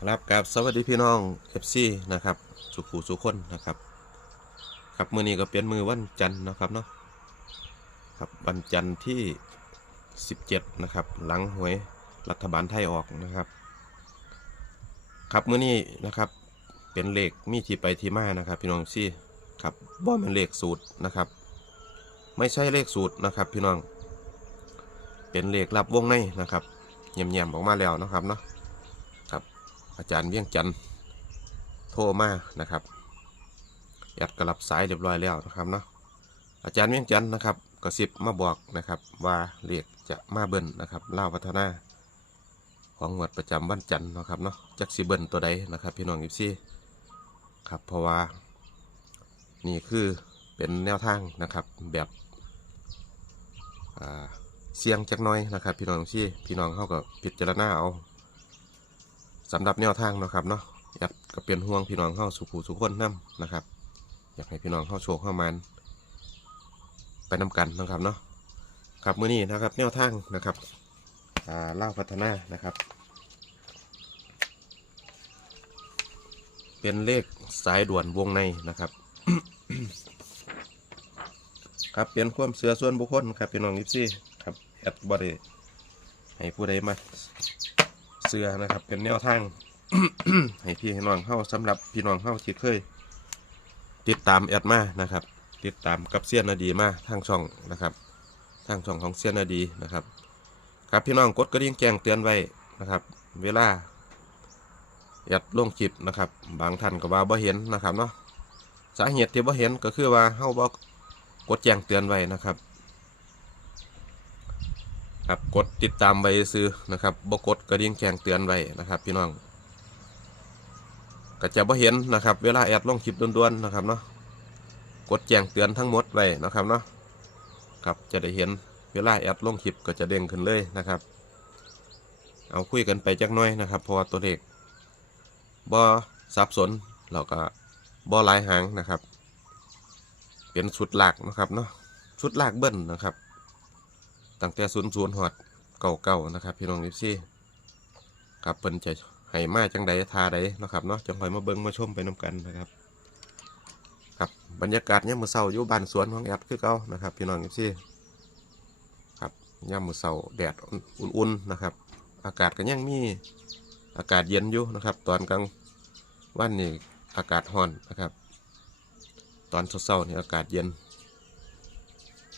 ครับกับสวัสดีพี่น้อง FC นะครับ สุขูสุคนนะครับ ครับมือนี้ก็เป็นมือวันจันทร์นะครับเนาะครับวันจันทร์ที่ 17 นะครับ หลังหวยรัฐบาลไทยออกนะครับ ครับมือนี้นะครับเป็นเลขมีที่ไปที่มานะครับ พี่น้องซี่ครับบ่แมันเลขสูตรนะครับ ไม่ใช่เลขสูตรนะครับ พี่น้อง เป็นเลขรับวงในนะครับเงียบๆออกมาแล้วนะครับเนาะ อาจารย์เวียงจันทร์โทรมานะครับยัดกระลับสายเรียบร้อยแล้วนะครับเนาะอาจารย์เวียงจันทร์นะครับกระซิบมาบอกนะครับว่าเรียกจะมาเบิ้ลนะครับเล่าพัฒนาของงวดประจำวันจันทร์นะครับเนาะจักสิเบิ้ลตัวใดนะครับ พี่น้องยิปซี่ครับเพราะว่านี่คือเป็นแนวทางนะครับแบบเสียงจักน้อยนะครับ พี่น้องที่พี่น้องเข้าก็พิจารณาเอา สำหรับแนวทางเนาะครับเนาะอยากก็เป็นห่วงพี่น้องเข้าสุขูสุขคนนํนะครับ อยากให้พี่น้องเข้าโชคเข้ามันไปนำกันนะครับเนาะครับมื้อนี้นะครับ แนวทางนะครับอ่าเล่าพัฒนานะครับ เป็นเลขสายด่วนวงในนะครับ ครับเป็นความเสือส่วนบุคคลครับพี่น้องยิปซี่ครับแอดบอดี้ให้ผู้ใดมา เสื้อนะครับ เป็นแนวทางให้พี่ให้น้องเข้าสำหรับพี่น้องเข้าที่เคย ติดตามแอดมานะครับ ติดตามกับเซียนนาดีมาทางช่องนะครับ ทางช่องของเซียนนาดีนะครับ ครับพี่น้องกดกระดิ่งแจ้งเตือนไว้นะครับ เวลาแอดลงคลิปนะครับ บางท่านก็ว่าบ่เห็นนะครับเนาะสาเหตุที่บ่เห็นก็คือว่าเฮาบ่กดแจ้งเตือนไว้นะครับ ครับกดติดตามไว้ซื้อนะครับบ่กดกระดิ่งแจ้งเตือนไว้นะครับ พี่น้องก็จะบ่เห็นนะครับ เวลาแอดลงคลิปด่วนๆนะครับเนาะกดแจ้งเตือนทั้งหมดไว้นะครับเนาะครับจะได้เห็นเวลาแอดลงคลิปก็จะเด้งขึ้นเลยนะครับ เอาคุยกันไปจักน้อยนะครับเพราะว่าตัวเลขบ่สับสนเราก็บ่หลายหางนะครับ เป็นชุดหลักนะครับเนาะชุดหลักเบิ้ลนะครับ ตั้งแต่ศูนย์ศูนย์หอดเก่าเก่าๆนะครับ พี่น้องยิปซี่ครับเพิ่นจะให้มาจังใดทาใดนะครับเนาะจังคอยมาเบิ่งมาชมไปน้กันนะครับครับบรรยากาศยามมื้อเช้าอยู่บ้านสวนของแอดคือเก่านะครับ พี่น้องยิปซี่ครับยามมือเช้าแดดอุ่นๆนะครับ อากาศก็ยังมีอากาศเย็นอยู่นะครับ ตอนกลางวันนี่อากาศร้อนนะครับ ตอนเช้าๆนี่อากาศเย็น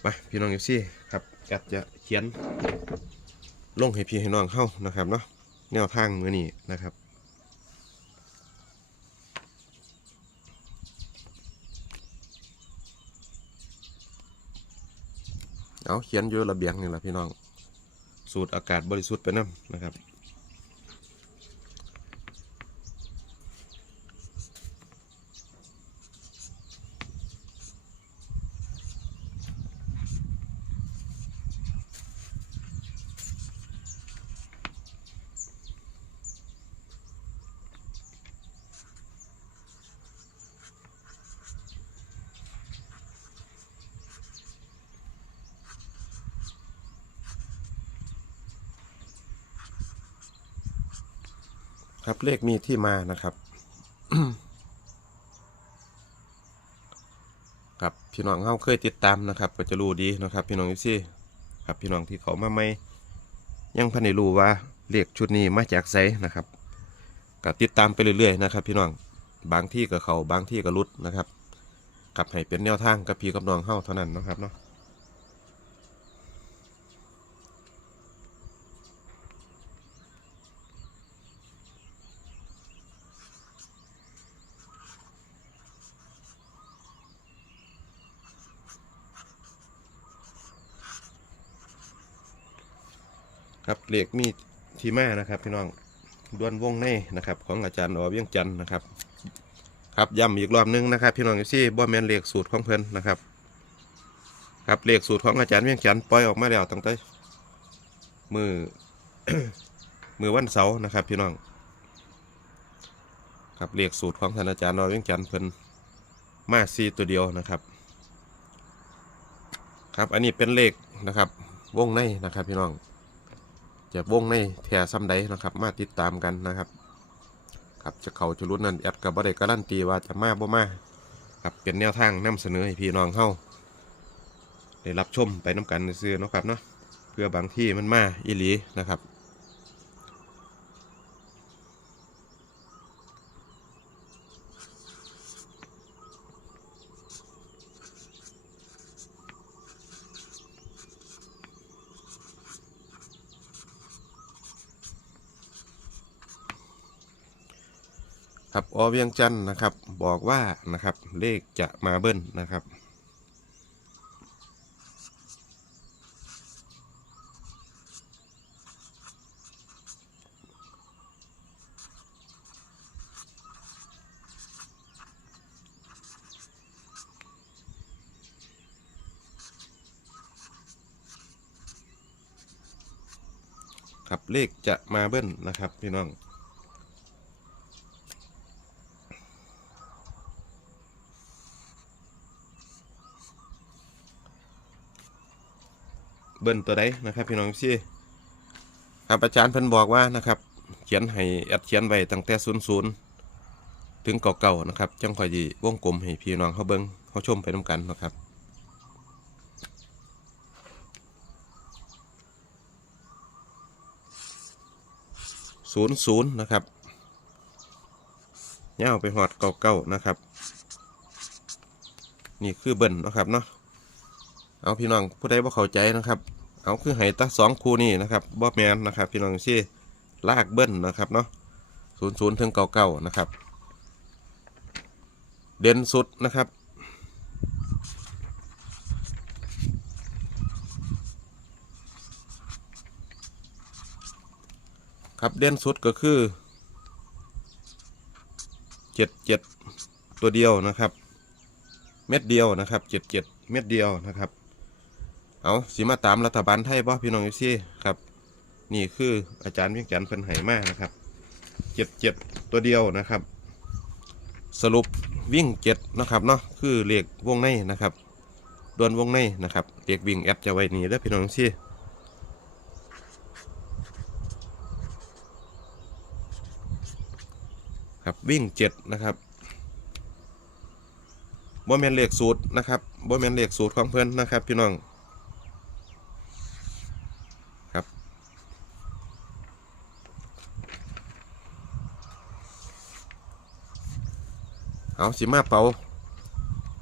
มาพี่น้องเอฟซีครับ แอดจะเขียน ลงให้พี่ให้น้องเข้านะครับเนาะแนวทางมือนี้นะครับเอาเขียนอยู่ระเบียงนี่แหละพี่น้อง สูตรอากาศบริสุทธิ์ไปน้ำนะครับ ครับ เลขมีที่มานะครับครับพี่น้องเฮาเคยติดตามนะครับ ก็จะรู้ดีนะครับ พี่น้องเอฟซีครับพี่น้องที่เขามาใหม่ยังพันในรู้ว่าเลขชุดนี้มาจากไสนะครับก็ติดตามไปเรื่อยๆนะครับ พี่น้องบางที่กับเขาบางที่กับรุดนะครับกับให้เป็นแนวทางกับพี่กับน้องเฮาเท่านั้นนะครับเนาะ ครับเลขมีที่มานะครับพี่น้องด้วนวงในนะครับ ของอาจารย์อเวียงจันนะครับ ครับย้ำอีกรอบหนึงนะครับ พี่น้องซี่บ่แมนเหลขสูตรของเพิ่นนะครับ ครับเหลขสูตรของอาจารย์เวียงจันปล่อยออกมาแล้วตั้งแต่มือมือวันเสาร์นะครับ พี่น้องครับเลขสูตรของท่านอาจารย์อวียงจันเพิ่นมาซีตัวเดียวนะครับ ครับอันนี้เป็นเลขนะครับ วงในนะครับพี่น้อง จะวงในแถซ้ำใดนะครับ มาติดตามกันนะครับ ครับจะเขาจะรุ้นนั่นแอดกับบ่ได้การันตีว่าจะมาบ่มาครับเป็นแนวทางนำเสนอให้พี่น้องเข้าได้รับชมไปน้กันซื้อนะครับเนาะเพื่อบางที่มันมาอิหลีนะครับ ครับอเวียงจันทร์นะครับ บอกว่านะครับ เลขจะมาเบิ้ลนะครับ ครับเลขจะมาเบิ้ลนะครับพี่น้อง เบิ้ลตัวใดนะครับพี่น้องซี่ครับอาจารย์เพิ่นบอกว่านะครับ เขียนให้แอดเขียนไว้ตั้งแต่ศูนย์ศูนย์ถึงเก่าๆนะครับจังค่อยดีวงกลมให้พี่น้องเขาเบิ้งเขาชมไปน้กันนะครับศูนย์ศูนย์นะครับเย่าไปหอดเก่าๆนะครับ นี่คือเบิ้ลนะครับเนาะ เอาพี่น้องผู้ใดบ่เข้าใจนะครับ เอาคือไห้ตาสองคู่นี่นะครับบ่แมนนะครับ พี่น้องซี่ลากเบิ้ลนะครับเนาะศูนย์ศูนย์ถึงเก่าเก่านะครับ เด่นสุดนะครับครับเด่นสุดก็คือเจ็ดเจ็ดตัวเดียวนะครับ เม็ดเดียวนะครับเจ็ดเจ็ดเม็ดเดียวนะครับ เอาสิมาตามรัฐบาลไทยบ่พี่น้องอยู่ซี่ครับ นี่คืออาจารย์เพียงจันทร์เพิ่นไหมากนะครับเจ็ดเจ็ดตัวเดียวนะครับ สรุปวิ่งเจ็ดนะครับเนาะคือเลขวงในนะครับดวนวงในนะครับเลขวิ่งแอปจะไว้นี่เด้อพี่น้องอยู่ซี่ครับวิ่งเจ็ดนะครับบ่แมนเลขสูตรนะครับบ่แมนเลขสูตรของเพื่อนนะครับพี่น้อง ครับ เอาสิมาเป่า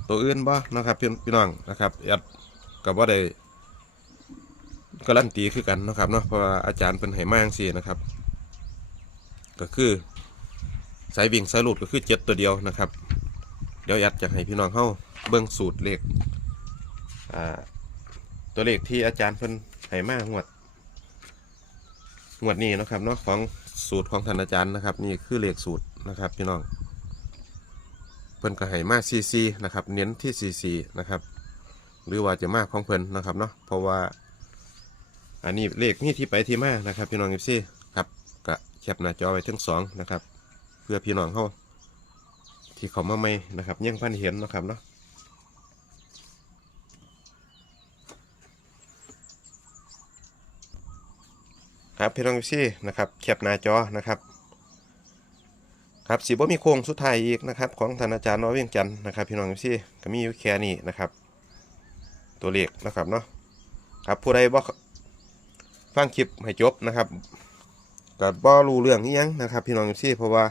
ตัวอื่นบ่นะครับพี่พน้องนะครับแอดกับว่าได้การันตีคือกันนะครับเนาะเพราะว่าอาจารย์เป็นไหมาจังซี่นะครับ ก็คือสายวิ่งสายหลุดก็คือเจ็ดตัวเดียวนะครับ เดี๋ยวยัดจะให้พี่น้องเข้าเบิ่งสูตรเลขตัวเลขที่อาจารย์เพิ่นให้มางวดงวดนี้นะครับเนาะของสูตรของท่านอาจารย์นะครับ นี่คือเลขสูตรนะครับ พี่น้อง เพิ่นก็ให้มาซีซีนะครับ เน้นที่ซีซีนะครับ หรือว่าจะมากของเพิ่นนะครับเนาะเพราะว่า อันนี้เลขนี่ที่ไปที่มานะครับพี่น้องเอฟซีครับก็แคปหน้าจอไว้ทั้งสองนะครับ เพื่อพี่น้องเข้าที่เขามาใหม่นะครับยังพันเห็นนะครับเนาะครับพี่น้องซี่นะครับแคปหน้าจอนะครับ ครับสีบ่มีโค้งสุดท้ายอีกนะครับของท่านอาจารย์น้อยเวียงจันทร์นะครับ พี่น้องซี่ก็มีอยู่แค่นี้นะครับ ตัวเลขนะครับเนาะครับผู้ใดบ่ฟังคลิปให้จบนะครับก็บ่รู้เรื่องนี้ยังนะครับ พี่น้องซี่เพราะว่า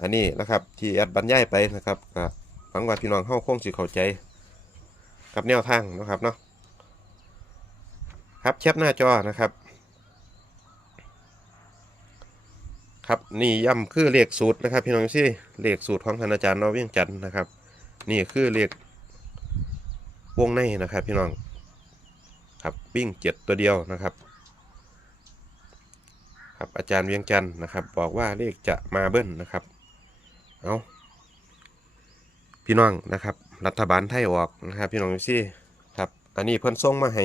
อันนี้นะครับที่แอดบรรยายไปนะครับก็หวังว่าพี่น้องเข้าโค้งสิเข้าใจ กับแนวทางนะครับเนาะครับแคปหน้าจอนะครับ ครับนี่ย่ำคือเลขสูตรนะครับพี่น้องซี่เลขสูตรของท่านอาจารย์นอเวียงจันทร์นะครับ นี่คือเลขวงในนะครับพี่น้องครับปิ้งเจ็ดตัวเดียวนะครับ ครับอาจารย์เวียงจันทร์นะครับ บอกว่าเลขจะมาเบิ้ลนะครับเอาพี่น้องนะครับ รัฐบาลไทยออกนะครับ พี่น้องยูซี่ครับ อันนี้เพิ่นส่งมาให้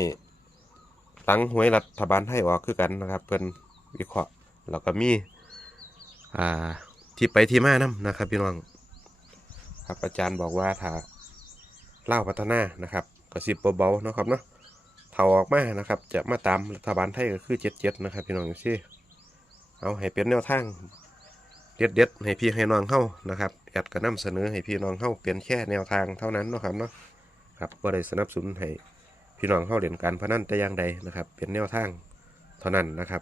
หลังหวยรัฐบาลไทยออกคือกันนะครับ เพิ่นวิเคราะห์แล้วก็มี ที่ไปที่มานำนะครับพี่น้องครับอาจารย์บอกว่าถ้าเล่าพัฒนานะครับก็สิบเบาๆนะครับเนาะเท่าออกมานะครับ จะมาตามรัฐบาลไทยก็คือเจ็ดเจ็ดนะครับ พี่น้องอย่างที่เอาให้เป็นแนวทางเด็ดๆให้พี่ให้น้องเข้านะครับแอดกระนำเสนอให้พี่น้องเข้าเปลี่ยนแค่แนวทางเท่านั้นนะครับเนาะครับก็ได้สนับสนุนให้พี่น้องเข้าเรียนการพนันแต่อย่างใดนะครับ เปลี่ยนแนวทางเท่านั้นนะครับ